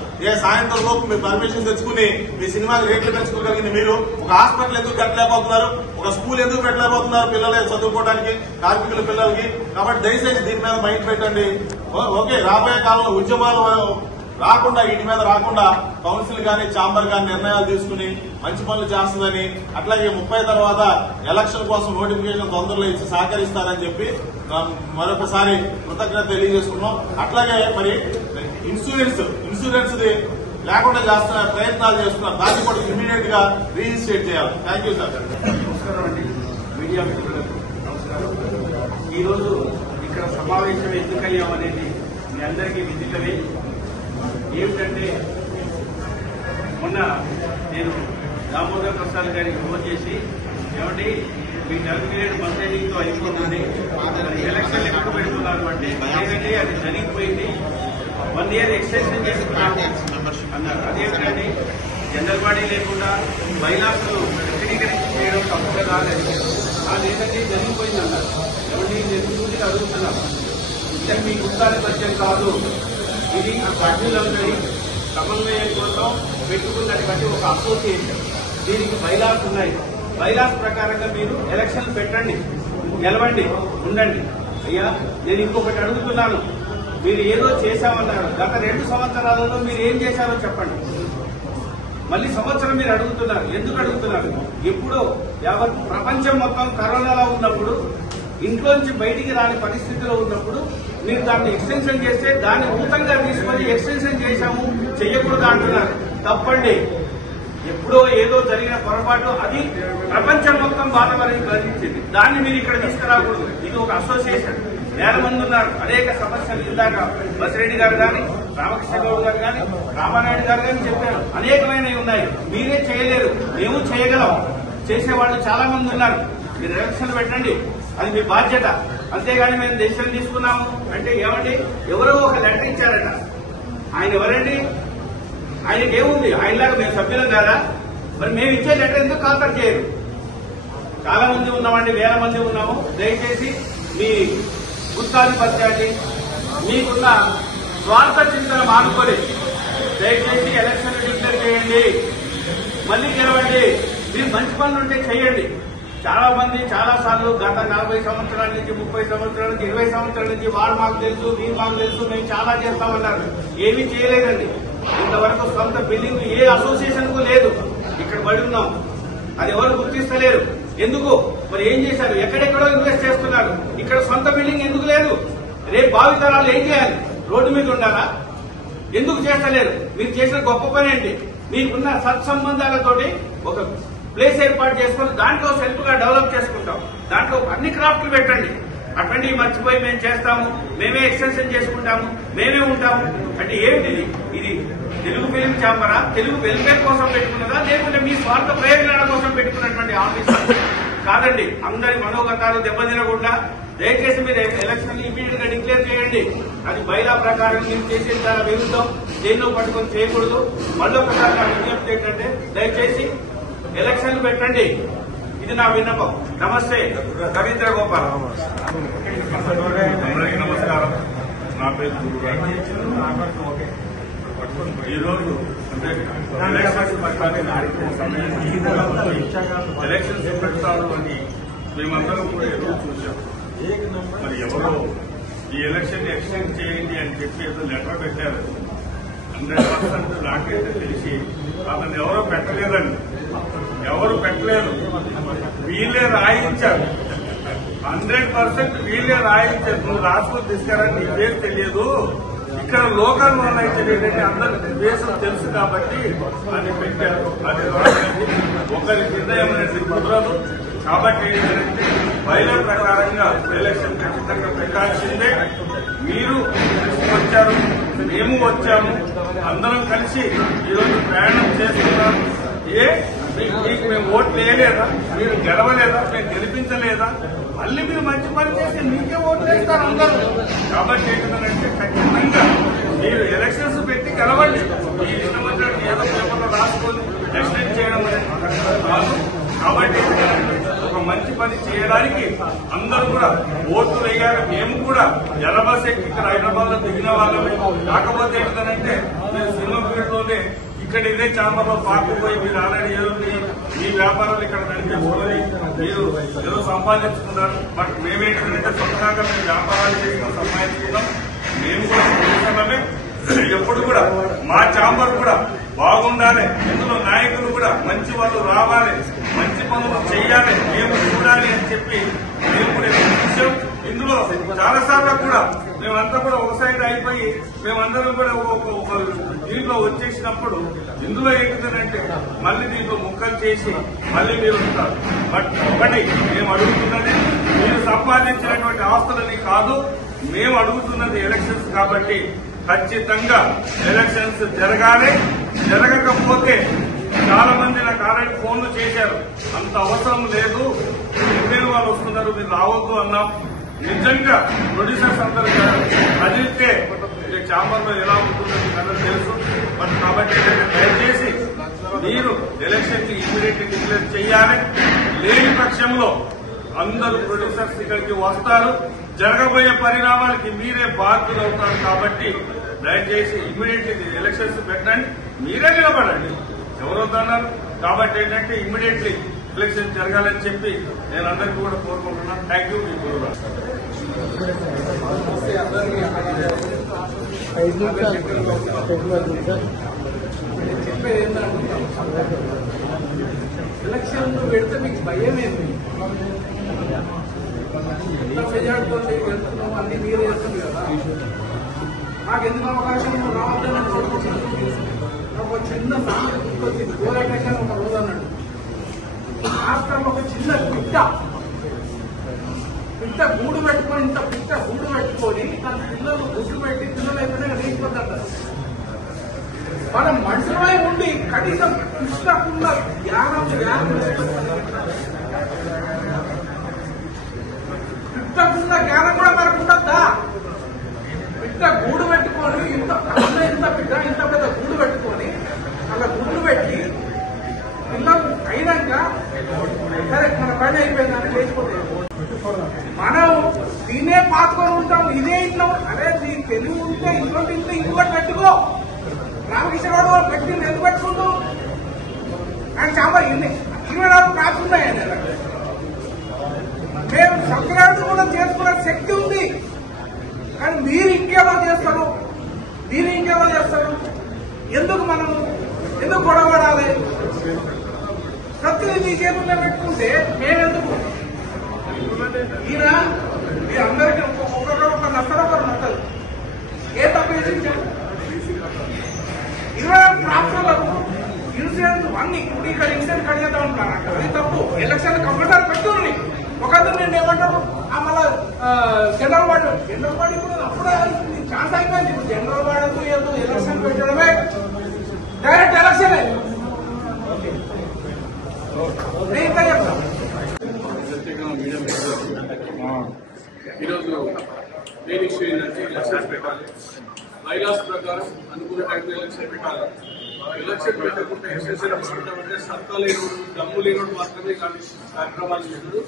సాయంత్రం లోపు మీ పర్మిషన్ తెచ్చుకుని మీ సినిమాకి రేట్లు పెంచుకోగలిగింది మీరు ఒక హాస్పిటల్ ఎందుకు పెట్టలేకపోతున్నారు? ఒక స్కూల్ ఎందుకు పెట్టలేకపోతున్నారు పిల్లలే చదువుకోవడానికి కార్మికుల పిల్లలకి? కాబట్టి దయచేసి దీని మీద మైండ్ పెట్టండి. ఓకే, రాబోయే కాలంలో ఉద్యమాలు రాకుండా వీటి మీద రాకుండా కౌన్సిల్ కానీ ఛాంబర్ కానీ నిర్ణయాలు తీసుకుని మంచి పనులు చేస్తుందని, అట్లాగే 30 తర్వాత ఎలక్షన్ కోసం నోటిఫికేషన్ తొందరలో ఇచ్చి సహకరిస్తారని చెప్పి మరొకసారి కృతజ్ఞత తెలియజేసుకున్నాం. అట్లాగే మరి ఇన్సూరెన్స్ లేకుండా చేస్తున్న ప్రయత్నాలు చేస్తున్నారు. దాన్ని కూడా ఇమీడియట్ గా రిజిస్ట్రేట్ చేయాలి. Thank you sir. నమస్కారం అండి మీడియా మిత్రులకు. నమస్కారం. ఈ రోజు ఇక్కడ సమావేశం ఎందుకయ్యామనేది మీ అందరికీ విదితమే. ఏమిటంటే మొన్న నేను దామోదర్ ప్రసాద్ గారికి ఫోన్ చేసి ఏమంటే మీ టర్మ్ పీరియడ్ మంత్లీతో అయిపోతుంది, ఎలక్షన్ ఎప్పుడు పెడుతున్నారు అంటే లేదంటే అది జరిగిపోయింది, 1 year ఎక్స్టెన్షన్ చేసుకున్నాము అన్నారు. అదేమిటండి జనరల్ బాడీ లేకుండా బైలాస్ వ్యక్తీకరించి చేయడం తప్పుగా కాలేదు. లేదంటే జరిగిపోయిందన్నారు. ఏమంటే నేను చూసి అడుగుతున్నాను, ఇంకా మీ గుర్తానికి వచ్చేది కాదు, ఇది సభ్యులందరి సమన్వయం కోసం పెట్టుకున్నటువంటి ఒక అసోసియేషన్. దీనికి బైలాస్ ఉన్నాయి. బైలాస్ ప్రకారంగా మీరు ఎలక్షన్ పెట్టండి, గెలవండి, ఉండండి. అయ్యా నేను ఇంకొకటి అడుగుతున్నాను, మీరు ఏదో చేశామన్నారు, గత 2 సంవత్సరాలలో మీరు ఏం చేశారో చెప్పండి. మళ్ళీ సంవత్సరం మీరు అడుగుతున్నారు. ఎందుకు అడుగుతున్నారు? ఎప్పుడో యావత్ ప్రపంచం మొత్తం కరోనాలో ఉన్నప్పుడు, ఇంట్లోంచి బయటికి రాని పరిస్థితిలో ఉన్నప్పుడు మీరు దాన్ని ఎక్స్టెన్షన్ చేస్తే దాన్ని ఊతంగా తీసుకొని ఎక్స్టెన్షన్ చేశాము చెయ్యకూడదు అంటున్నారు. తప్పండి. ఎప్పుడో ఏదో జరిగిన పొరపాటు అది ప్రపంచం మొత్తం బాధపడి కలిగించింది. దాన్ని మీరు ఇక్కడ తీసుకురాకూడదు. ఇది ఒక అసోసియేషన్. 1000 మంది ఉన్నారు. అనేక సమస్యలు ఇందాక బసిరెడ్డి గారు కానీ, రామకృష్ణ గౌడ్ గారు కానీ, రామానాయుడు గారు కానీ చెప్పారు. అనేకమైనవి ఉన్నాయి. మీరే చేయలేరు, మేము చేయగలం. చేసేవాళ్ళు చాలా మంది ఉన్నారు. మీరు ఎలక్షన్ పెట్టండి, అది మీ బాధ్యత. అంతేగాని మేము డెసిషన్ తీసుకున్నాము అంటే ఏమండి? ఎవరో ఒక లెటర్ ఇచ్చారట. ఆయన ఎవరండి? ఆయనకి ఏముంది? ఆయనలాగా మేము సభ్యులం కాదా? మరి మేము ఇచ్చే లెటర్ ఎందుకు ఖాతరు చేయరు? చాలా మంది ఉన్నామండి, 1000 మంది ఉన్నాము. దయచేసి మీ గుత్తాధిపత్యాన్ని, మీకున్న స్వార్థ చింతన మానుకొని దయచేసి ఎలక్షన్ డిక్లేర్ చేయండి, మళ్లీ గెలవండి. మీరు మంచి పనులు ఉంటే చేయండి. చాలా మంది చాలా సార్లు గత 40 సంవత్సరాల నుంచి, 30 సంవత్సరాల నుంచి, 20 సంవత్సరాల నుంచి వాడు మాకు తెలుసు, మీరు మాకు తెలుసు, మేము చాలా చేస్తామన్నారు. ఏమీ చేయలేదండి. ఇంతవరకు సొంత బిల్డింగ్ ఏ అసోసియేషన్ కు లేదు. ఇక్కడ పడి ఉన్నాం. అది ఎవరు గుర్తిస్తలేరు. ఎందుకు? మరి ఏం చేశారు? ఎక్కడెక్కడో ఇన్వెస్ట్ చేస్తున్నారు. ఇక్కడ సొంత బిల్డింగ్ ఎందుకు లేదు? రేపు భావితరాలు ఏం చేయాలి? రోడ్డు మీద ఉండాలా? ఎందుకు చేస్తలేరు? మీరు చేసిన గొప్ప పని ఏంటి? మీకున్న సత్సంబంధాలతోటి ఒక ప్లేస్ ఏర్పాటు చేసుకుని దాంట్లో సెల్ఫ్ గా డెవలప్ చేసుకుంటాం. దాంట్లో అన్ని క్రాఫ్ట్లు పెట్టండి. అట్లాంటివి మర్చిపోయి మేము చేస్తాము, మేమే ఎక్స్టెన్షన్ చేసుకుంటాము, మేమే ఉంటాము అంటే ఏంటిది? ఇది తెలుగు ఫిలిం ఛాంబరా? తెలుగు వెల్ఫేర్ కోసం పెట్టుకున్నదా, లేకుంటే మీ స్వార్థ ప్రయోజనాల కోసం పెట్టుకున్నటువంటి ఆఫీస్ కాదండి. అందరి మనోగతాలు దెబ్బతినకుండా దయచేసి మీరు ఎలక్షన్ ఇమీడియట్ గా డిక్లేర్ చేయండి. అది బైలా ప్రకారం మీరు చేసేది చాలా విరుద్ధం. దేన్నో పట్టుకొని చేయకూడదు. మళ్ళొకసారి నా విజ్ఞప్తి ఏంటంటే దయచేసి ఎలక్షన్లు పెట్టండి. ఇది నా విన్నపం. నమస్తే. రవీంద్ర గోపాల్. అందరికీ నమస్కారం. నా పేరు గురుగారు. ఈరోజు అంటే ఎలక్షన్స్ పెడతారు అని మేమందరం కూడా ఎదురు చూసాం. మరి ఎవరో ఈ ఎలక్షన్ ఎక్స్టెండ్ చేయండి అని చెప్పి ఏదో లెటర్ పెట్టారు. 100% నాకైతే తెలిసి అతను ఎవరో పెట్టలేదండి. ఎవరు పెట్టలేదు, వీళ్ళే రాయించారు. 100% వీళ్ళే రాయించారు. నువ్వు రాసుకొని తీసుకురాని నీ పేరు తెలియదు. ఇక్కడ లోకల్ వాళ్ళు అయితే ఏంటంటే అందరికి దేశం తెలుసు కాబట్టి అది పెట్టారు. అది రాసింది ఒకరి నిర్ణయం అనేది కుదరదు. కాబట్టి ఏంటంటే బయలు ప్రకారంగా ఎలక్షన్ ఖచ్చితంగా పెట్టాల్సిందే. మీరు వచ్చారు, మేము వచ్చాము, అందరం కలిసి ఈరోజు ప్రయాణం చేస్తున్నాం. మీకు మేము ఓట్లు వేయలేదా? మీరు గెలవలేదా? మేము గెలిపించలేదా? మళ్ళీ మీరు మంచి పని చేసి మీకే ఓట్లు వేస్తారు అందరూ. కాబట్టి ఏంటంటే ఖచ్చితంగా మీరు ఎలక్షన్స్ పెట్టి గెలవండి. ఈ ఇష్టమంటే ఏదో పేపర్లో రాసుకొని ఎక్స్టెండ్ చేయడం అనేది కాదు. కాబట్టి ఒక మంచి పని చేయడానికి అందరూ కూడా ఓట్లు వేయాలి. మేము కూడా ఎర్రబస్ ఎక్కి ఇక్కడ హైదరాబాద్ లో దిగిన వాళ్ళమే. కాకపోతే ఏంటంటే మీరు సినిమా పీరియడ్లోనే ఇక్కడ ఇదే ఛాంబర్లో పాకుపోయి మీరు ఆల్రెడీ ఏదో మీ వ్యాపారాలు ఇక్కడ నడిపించుకొని మీరు ఏదో సంపాదించుకున్నారు. బట్ మేమేంటంటే సొంతంగా మేము వ్యాపారాలు చేసుకుని సంపాదించుకున్నాం. మేము కూడా చూస్తున్నామే. ఎప్పుడు కూడా మా ఛాంబర్ కూడా బాగుండాలి. ఇందులో నాయకులు కూడా మంచి వాళ్ళు రావాలి, మంచి పనులు చేయాలి, మేము చూడాలి అని చెప్పి మేము కూడా చూసాం. ఇందులో చాలాసార్లు కూడా మేమంతా కూడా ఒక సైడ్ అయిపోయి మేమందరం కూడా ఒక దీంట్లో వచ్చేసినప్పుడు ఇందులో ఏంటంటే మళ్ళీ దీంట్లో ముక్కలు చేసి మళ్ళీ మీరు ఉంటారు. బట్ ఒకటి మేము అడుగుతున్నది మీరు సంపాదించినటువంటి ఆస్తులని కాదు, మేము అడుగుతున్నది ఎలక్షన్స్. కాబట్టి ఖచ్చితంగా ఎలక్షన్స్ జరగాలి. జరగకపోతే చాలా మంది నాకు ఆల్రెడీ ఫోన్లు చేశారు, అంత అవసరం లేదు, ఇండియన్ వాళ్ళు వస్తున్నారు, మీరు రావద్దు అన్నాం. నిజంగా ప్రొడ్యూసర్స్ అందరూ కదిలితే ఛాంబర్ లో ఎలా ఉంటుందో మీకు అందరూ తెలుసు. బట్ కాబట్టి దయచేసి మీరు ఎలక్షన్ కి ఇమీడియట్ డిక్లేర్ చేయాలి. లేని పక్షంలో అందరూ ప్రొడ్యూసర్స్ ఇక్కడికి వస్తారు. జరగబోయే పరిణామాలకి మీరే బాధ్యులు అవుతారు. కాబట్టి దయచేసి ఇమ్మీడియట్లీ ఎలక్షన్స్ పెట్టండి, మీరే నిలబడండి, ఎవరు వద్దన్నారు. కాబట్టి ఏంటంటే ఇమ్మీడియట్లీ ఎలక్షన్ జరగాలని చెప్పి నేను అందరికీ కూడా కోరుకుంటున్నాను. Thank you. మీ గురువు చెప్పేది ఏంటంటే ఎలక్షన్ పెడితే మీకు భయం ఏంటి? ఎంత మెజార్టీతో వెళ్తున్నాం అన్ని మీరు చేస్తుంది కదా. నాకు ఎందుకు అవకాశం రావద్దని ఒక చిన్న సామెత గుర్తొచ్చింది. గోరకృష్ణ ఒక రోజు అన్నాడు, రాష్ట్రంలో ఒక చిన్న పిట్ట గూడు పెట్టుకొని ఇంత పిట్ట గూడు పెట్టుకొని తన పిల్లలు గుడ్లు పెట్టి పిల్లలు అయిపోయినా లేచిపోతారు. మనం మనుషులమై ఉండి కనీసం కృష్ణకున్న జ్ఞానం పిట్టకున్న జ్ఞానం కూడా మనకు ఉండద్దా? పిట్ట గూడు పెట్టుకొని ఇంత పిట్ట ఇంత పెద్ద గూడు పెట్టుకొని అలా గుడ్లు పెట్టి పిల్లలు అయినాక సరే మన పని అయిపోయిందని లేచిపోతాం. మనం దీన్నే పాతుకొని ఉంటాం, ఇదే ఇంట్లో. అరే నీ తెలివి ఉంటే ఇంకోటి ఇంకోటి పెట్టుకో. రామకృష్ణ గౌడ్ పెట్టింది ఎందుకు పెట్టుకుంటూ ఆయన చాలా 24 క్రాప్స్ ఉన్నాయండి. మేము సంక్రాంతి కూడా చేసుకునే శక్తి ఉంది. కానీ మీరు ఇంకేమో చేస్తారు, ఎందుకు మనం ఎందుకు గొడవడాలి? ప్రతిదీ మీ చేతుల్లో పెట్టుకుంటే మేమెందుకు? ఈయన మీ అందరికీ ఒక్కొక్కరు ఒక నష్టం ఒకరు నచ్చదు. ఏ తప్పు చేసి అన్ని ఇప్పుడు ఇక్కడ ఇన్సిడెంట్ కడిగేద్దాం అనుకున్నాను. అది తప్పు. ఎలక్షన్ కంప్యూటర్ పెట్టుకుని ఒకరిని నేను ఏమంటారు మళ్ళా జనరల్ వార్డు కూడా అప్పుడే ఛాన్స్ అయిపోయింది. ఇప్పుడు జనరల్ వార్డు ఏదో ఎలక్షన్ పెట్టడమే డైరెక్ట్ ఎలక్షనే. నేను ఇంకా చెప్తాను. ఈరోజు మెయిన్ ఇష్యూ ఏంటంటే ఎలక్షన్స్ పెట్టాలి. బైలాస్ ప్రకారం అనుకున్న టైంలో ఎలక్షన్ పెట్టాలి. ఎలక్షన్ పెట్టకుంటే ఎక్సెషన్ అంటే సత్తా లేనోడు దమ్ము లేనోడు మాత్రమే కానీ కార్యక్రమాలు చేశారు.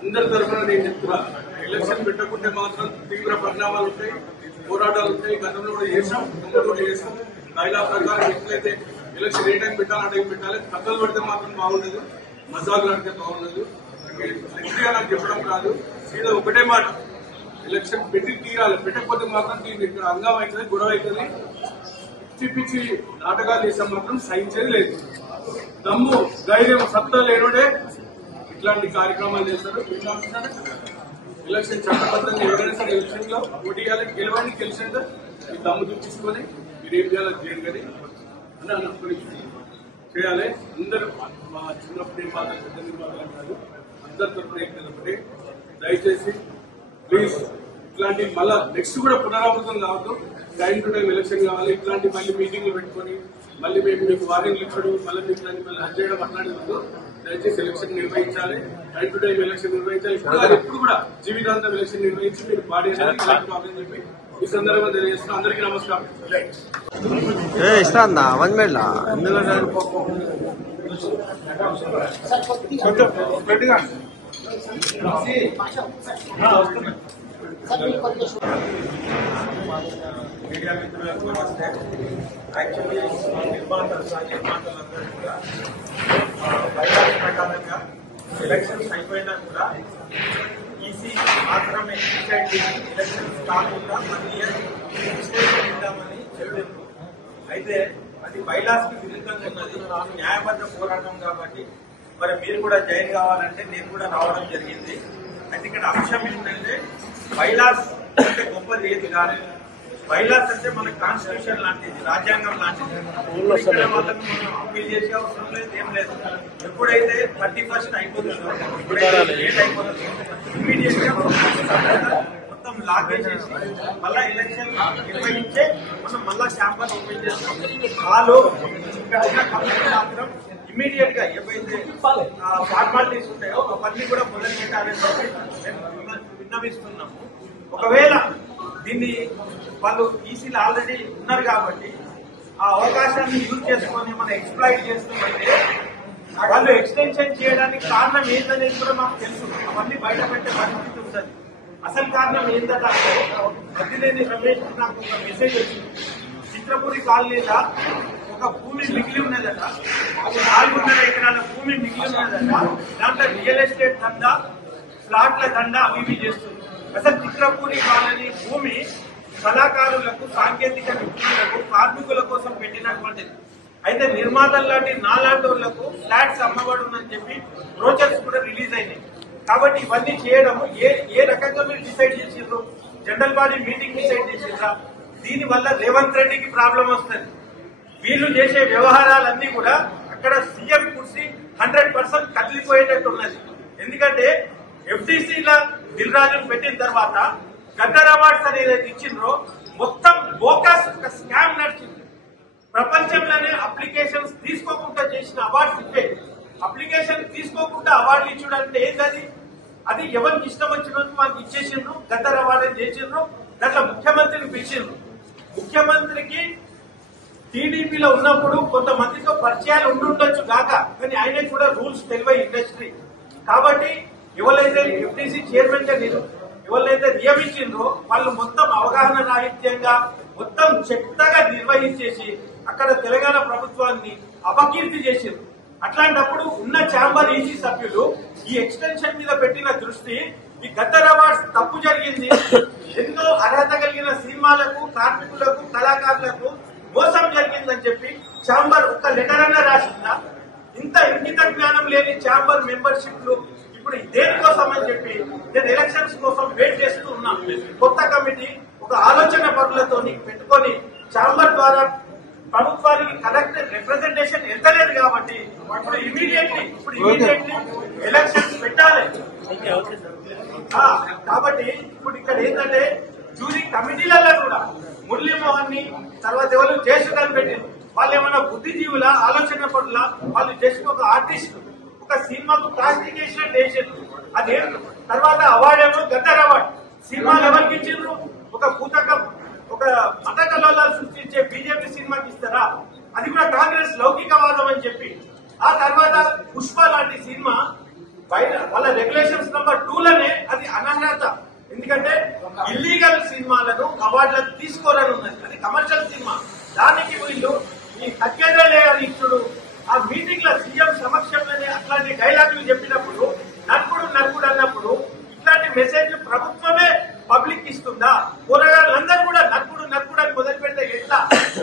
అందరి తరఫున నేను చెప్తున్నా, ఎలక్షన్ పెట్టకుంటే మాత్రం తీవ్ర పరిణామాలు ఉంటాయి, పోరాటాలు ఉంటాయి. గతంలో కూడా చేసాం, గతంలో కూడా చేసాం. బైలా ప్రకారం ఎట్లయితే ఎలక్షన్ ఏ టైం పెట్టాలి ఆ టైం పెట్టాలి. కథలు పెడితే మాత్రం బాగుండదు, మజాకులు ఆడితే బాగుండదు. గట్టిగా నాకు చెప్పడం కాదు, సీదా ఒకటే మాట, ఎలక్షన్ పెట్టి తీరాలి. పెట్టకపోతే మాత్రం దీన్ని ఇక్కడ అంగం అవుతుంది, గొడవ అవుతుంది. పిచ్చి నాటకాలు చేసే మాత్రం సహించేది లేదు. దమ్ము ధైర్యం సత్తా లేనుడే ఇట్లాంటి కార్యక్రమాలు చేస్తారు. ఎలక్షన్ చట్టబద్ధంగా ఎవరైనా సరే ఎలక్షన్ లో పోటీ చేయాలి, గెలవండి, గెలిచిందా ఈ దమ్ము చూపించుకొని మీరు ఏం చేయాలో చేయండి కానీ అని అనుకుని చేయాలి. అందరూ మా చిన్నప్పుడు ఏం బాధ పెద్ద నిర్మాణాలు కాదు, అందరి తరఫున ఒకటి దయచేసి ప్లీజ్ ఇట్లాంటి మళ్ళా నెక్స్ట్ కూడా పునరావృతం కావద్దు. టైం టు టైం ఎలక్షన్ కావాలి. ఇట్లాంటి మళ్ళీ మీటింగ్లు పెట్టుకొని మళ్ళీ మీకు వార్నింగ్లు ఇచ్చడం మళ్ళీ మీకు మళ్ళీ హజ్ చేయడం అట్లాంటిది దయచేసి ఎలక్షన్ నిర్వహించాలి. టైం టు టైం ఎలక్షన్ నిర్వహించాలి. ఎప్పుడు కూడా జీవితాంతం ఎలక్షన్ నిర్వహించి మీరు పార్టీ అని చెప్పి ఈ సందర్భంగా తెలియజేస్తున్నాం. అందరికీ నమస్కారం. ఇస్తా అన్నా 1 minute గట్టిగా మీడియా మిత్రులకు నమస్తే. యాక్చువల్లీ నిర్మాతలందరూ కూడా బైలాస్ ప్రకారంగా ఎలక్షన్స్ అయిపోయినా కూడా ఈసీ మాత్రమే డిసైడ్ చేసి ఎలక్షన్స్ కాకుండా 1 year ఎక్స్టెన్షన్ ఇద్దామని చెప్పారు. అయితే అది బైలాస్ కి విరుద్ధంగా ఉన్నది, న్యాయబద్ధ పోరాటం కాబట్టి మరి మీరు కూడా జాయిన్ కావాలంటే నేను కూడా రావడం జరిగింది. అయితే ఇక్కడ అంశం ఏంటంటే బైలాస్ అంటే గొప్పది ఏది కాదు. బైలాస్ అంటే మన కాన్స్టిట్యూషన్ లాంటిది, రాజ్యాంగం లాంటిది. ఇక్కడ వాళ్ళకి మనం అప్పీల్ చేసే అవసరం లేదు, ఏం లేదు. ఎప్పుడైతే 31st అయిపోతుందో, డేట్ అయిపోతుందో ఇమ్మీడియట్ గా మొత్తం లాక్ చేసేసి మళ్ళా ఎలక్షన్ నిర్వహించే మనం మళ్ళా క్యాంపస్ ఓపెన్ చేస్తాం. వాళ్ళు ఇక్కడ ఉన్న కంపెనీ మాత్రం ఇమ్మీడియట్ గా ఏవైతే ఫార్మాలిటీస్ ఉంటాయో అవన్నీ కూడా మొదలు పెట్టాలని విన్నవిస్తున్నాము. ఒకవేళ దీన్ని వాళ్ళు ఈసీలు ఆల్రెడీ ఉన్నారు కాబట్టి ఆ అవకాశాన్ని యూజ్ చేసుకొని మనం ఎక్స్ప్లాయిట్ చేస్తున్నామంటే వాళ్ళు ఎక్స్టెన్షన్ చేయడానికి కారణం ఏంటనేది కూడా మాకు తెలుసు. అవన్నీ బయట పెట్టే పరిస్థితి ఉంటుంది. అసలు కారణం ఏంటంటే మధ్యలేని రమేష్ నాకు ఒక మెసేజ్ వచ్చింది. చిత్రపూరి కాలనీలో ఒక భూమి మిగిలి ఉన్నదట, 4.5 ఎకరాల భూమి మిగిలి ఉన్నదట. దాంట్లో రియల్ ఎస్టేట్ దందా, ఫ్లాట్ల దందా అవి చేస్తుంది. అసలు చిత్రపూరి కాలనీ భూమి కళాకారులకు, సాంకేతిక నిపుణులకు, కార్మికుల కోసం పెట్టినటువంటిది. అయితే నిర్మాతల లాంటి నాలాంటి వాళ్లకు ఫ్లాట్స్ అమ్మబడుందని చెప్పి బ్రోచర్స్ కూడా రిలీజ్ అయినాయి. కాబట్టి ఇవన్నీ చేయడం ఏ రకంగా మీరు డిసైడ్ చేసిండ్రు? జనరల్ బాడీ మీటింగ్ డిసైడ్ చేసిండ్రా? దీనివల్ల రేవంత్ రెడ్డికి ప్రాబ్లం వస్తుంది. వీళ్ళు చేసే వ్యవహారాలన్నీ కూడా అక్కడ సీఎం కుర్సీ 100% కదిలిపోయేటట్టు ఉన్నది. ఎందుకంటే ఎఫ్టీసీల దిల్ రాజును పెట్టిన తర్వాత గద్దర్ అవార్డ్స్ అనేది ఇచ్చిండ్రో మొత్తం బోకస్ ఒక స్కామ్ నడిచింది. ప్రపంచంలోనే అప్లికేషన్స్ తీసుకోకుండా చేసిన అవార్డ్స్ ఇచ్చే, అప్లికేషన్ తీసుకోకుండా అవార్డులు ఇచ్చుడంటే ఏంటది? అది ఎవరికి ఇష్టం వచ్చినట్టు మాకు ఇచ్చేసిండ్రు, గద్దర్ అవార్డు చేసిండ్రు. దాంట్లో ముఖ్యమంత్రిని పిలిచిండ్రు. ముఖ్యమంత్రికి టీడీపీలో ఉన్నప్పుడు కొంతమందితో పరిచయాలు ఉండుండొచ్చు కాక, కానీ ఆయనకు కూడా రూల్స్ తెలివై ఇండస్ట్రీ కాబట్టి ఎవరైతే ఎఫ్టీసీ చైర్మన్ గా ఎవరైతే నియమించిండ్రో వాళ్ళు మొత్తం అవగాహన రాహిత్యంగా మొత్తం చెత్తగా నిర్వహించేసి అక్కడ తెలంగాణ ప్రభుత్వాన్ని అపకీర్తి చేసిండ్రు. అట్లాంటప్పుడు ఉన్న ఛాంబర్ ఈసీ సభ్యులు ఈ ఎక్స్టెన్షన్ మీద పెట్టిన దృష్టి, ఈ గద్దర్ అవార్డ్స్ తప్పు జరిగింది, ఎన్నో అర్హత కలిగిన సినిమాలకు, కార్మికులకు, కళాకారులకు మోసం జరిగిందని చెప్పి ఛాంబర్ ఒక లెటర్ అన్నా రాసిందా? ఇంత ఇంగిత జ్ఞానం లేని ఛాంబర్ మెంబర్షిప్లు ఇప్పుడు దేనికోసం అని చెప్పి నేను ఎలక్షన్స్ కోసం వెయిట్ చేస్తూ ఉన్నాను. కొత్త కమిటీ ఒక ఆలోచన పనులతో పెట్టుకొని ఛాంబర్ ద్వారా ప్రభుత్వానికి కలెక్టర్ రిప్రజెంటేషన్ ఎంతలేదు కాబట్టి ఇప్పుడు ఇమీడియట్లీ ఎలక్షన్స్ పెట్టాలి. కాబట్టి ఇప్పుడు ఇక్కడ ఏంటంటే జ్యూరీ కమిటీలలో కూడా మురళీమోహన్ ని తర్వాత ఎవరు చేసుకొని పెట్టింది. వాళ్ళు ఏమన్నా బుద్ధిజీవుల ఆలోచన పడుల, వాళ్ళు జస్ట్ ఒక ఆర్టిస్ట్, ఒక సినిమాకు కాస్టింగ్ చేసినట్టు వేసారు. అదే తర్వాత అవార్డు ఏమో గద్దర్ అవార్డు. సినిమాలు ఎవరికి ఇచ్చిండ్రు? ఒక ఒక మత కల్లోలాలు సృష్టించే బీజేపీ సినిమాకి ఇస్తారా? అది కూడా కాంగ్రెస్ లౌకికవాదం అని చెప్పి. ఆ తర్వాత పుష్ప లాంటి సినిమా బయట వాళ్ళ రెగ్యులేషన్స్ నంబర్ 2లోనే అది అనర్హత. ఎందుకంటే ఇల్లీగల్ సినిమాలను అవార్డులకు తీసుకోరని ఉన్నది. అది కమర్షియల్ సినిమా. దానికి వీళ్ళు ఈ సత్యేంద్రలే గారి ఇచ్చుడు ఆ మీటింగ్ లో సీఎం సమక్షంలోనే అట్లాంటి డైలాగులు చెప్పినప్పుడు నరుకుడు అన్నప్పుడు ఇట్లాంటి మెసేజ్ ప్రభుత్వమే పబ్లిక్ ఇస్తుందా? కూరగాయలందరూ కూడా నరుకుడు అని మొదలు పెడితే ఎట్లా?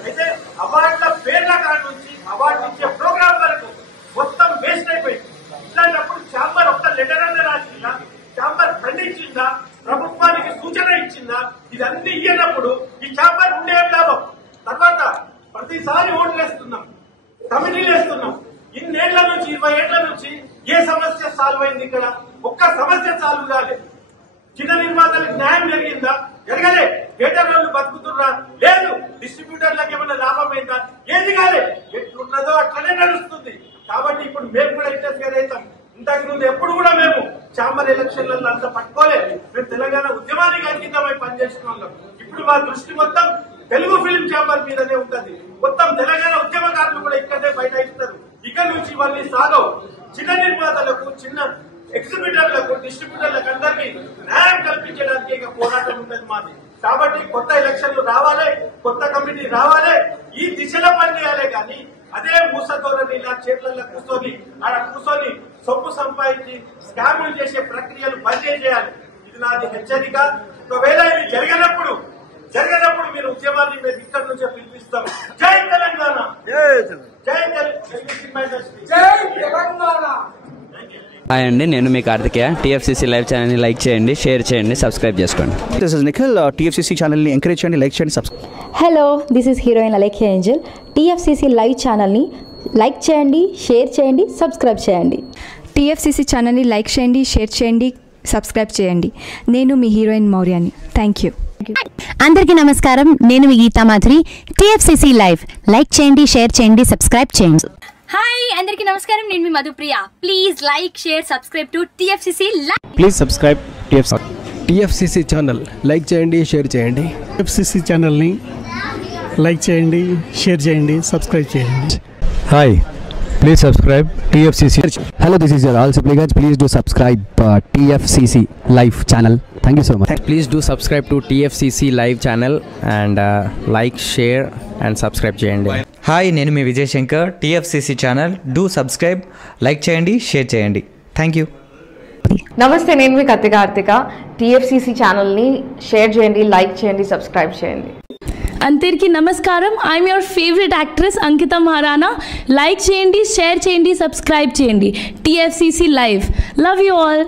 అయితే అవార్డుల పేర్ల కాడ నుంచి అవార్డు ఇచ్చే ప్రోగ్రాం వరకు మొత్తం వేస్ట్ అయిపోయింది. ఇట్లాంటప్పుడు ఛాంబర్ ఒక్క లెటర్ అన్న రాసిందా? ఛాంబర్ ఖండించిందా? ప్రభుత్వానికి సూచన ఇచ్చిందా? ఇదన్నీ ఇయ్యనప్పుడు ఈ ఛాంబర్ ఉండే లాభం. తర్వాత ప్రతిసారి ఓట్లు వేస్తున్నాం, కమిటీలు వేస్తున్నాం. ఇన్నేళ్ల నుంచి 20 ఏళ్ల నుంచి ఏ సమస్య సాల్వ్ అయింది? ఇక్కడ ఒక్క సమస్య సాల్వ్ కాలేదు. చిన్న నిర్మాతలకు న్యాయం జరిగిందా? జరగలే. థియేటర్ వాళ్ళు బతుకుతున్నా? లేదు. డిస్ట్రిబ్యూటర్లకు ఏమైనా లాభం అయిందా? ఏది కాలే. ఎట్లున్నదో అట్లనే నడుస్తుంది. కాబట్టి ఇప్పుడు మేము కూడా ఇంట్రెస్ట్ అవుతాం. ఇంతకు ముందు ఎప్పుడు కూడా మేము ఛాంబర్ ఎలక్షన్లలో అంతా పట్టుకోలేదు. మేము తెలంగాణ ఉద్యమానికి అంకితమై పనిచేసిన వాళ్ళం. ఇప్పుడు మా దృష్టి మొత్తం తెలుగు ఫిల్మ్ ఛాంబర్ మీదనే ఉంటుంది. మొత్తం తెలంగాణ ఉద్యమకారులు కూడా ఇక్కడే బయట ఇస్తారు. ఇక్కడ నుంచి ఇవన్నీ సాగవు. చిన్న నిర్మాతలకు, చిన్న ఎగ్జిబిటర్లకు, డిస్ట్రిబ్యూటర్లకు అందరికీ న్యాయం కల్పించడానికి ఇక పోరాటం ఉంటుంది మాది. కాబట్టి కొత్త ఎలక్షన్లు రావాలి, కొత్త కమిటీ రావాలి, ఈ దిశలో పనిచేయాలి. కానీ అదే మూసధోరణి ఇలా చేతులలో కూర్చొని సొమ్ము సంపాదించి స్కాములు చేసే ప్రక్రియలు బంద్ చేయాలి. ఇది నాది హెచ్చరిక. ఒకవేళ ఇది జరగనప్పుడు మీరు ఉద్యమాన్ని మేము ఇక్కడి నుంచే పిలిపిస్తాం. జై తెలంగాణ, జై తెలంగాణ. హాయ్ అండి, నేను మీ కార్తికేయ. టీఎఫ్సీసీ లైవ్ ఛానల్ని లైక్ చేయండి, షేర్ చేయండి, సబ్స్క్రైబ్ చేసుకోండి. This is Nikhil. టీఎఫ్సీసీ ఛానల్ని ఎంకరేజ్ చేయండి, లైక్ చేయండి, subscribe. Hello, this is heroine Alekhya Angel. TFCC live ఛానల్ని లైక్ చేయండి, షేర్ చేయండి, సబ్స్క్రైబ్ చేయండి. టీఎఫ్సీసీ ఛానల్ని లైక్ చేయండి, షేర్ చేయండి, సబ్స్క్రైబ్ చేయండి. నేను మీ హీరోయిన్ మౌర్యాని. Thank you. అందరికీ నమస్కారం, నేను మీ Geetha Madhuri. TFCC live like చేయండి, షేర్ చేయండి, సబ్స్క్రైబ్ చేయండి. హాయ్ అందరికీ నమస్కారం, నేను మీ Madhupriya. Please like, share, subscribe to TFCC live. Please subscribe TFCC channel. Like చేయండి, షేర్ చేయండి. టీఎఫ్సీసీ ఛానల్ని లైక్ చేయండి, షేర్ చేయండి, సబ్స్క్రైబ్ చేయండి. Hi, please subscribe TFCC. Hello, this is your all supplicants. Please do subscribe TFCC live channel. Thank you so much. Please do subscribe to TFCC live channel and like, share and subscribe చేయండి. హాయ్, నేను మీ Vijay Shankar. TFCC channel do subscribe, like చేయండి, share చేయండి. Thank you. నమస్తే, నేను మీ Karthika. TFCC ఛానల్ని షేర్ చేయండి, లైక్ చేయండి, సబ్స్క్రైబ్ చేయండి. అందరికీ నమస్కారం, I'm your favourite actress Ankita Maharana. Like చేయండి, షేర్ చేయండి, సబ్స్క్రైబ్ చేయండి. TFCC live. Love you all.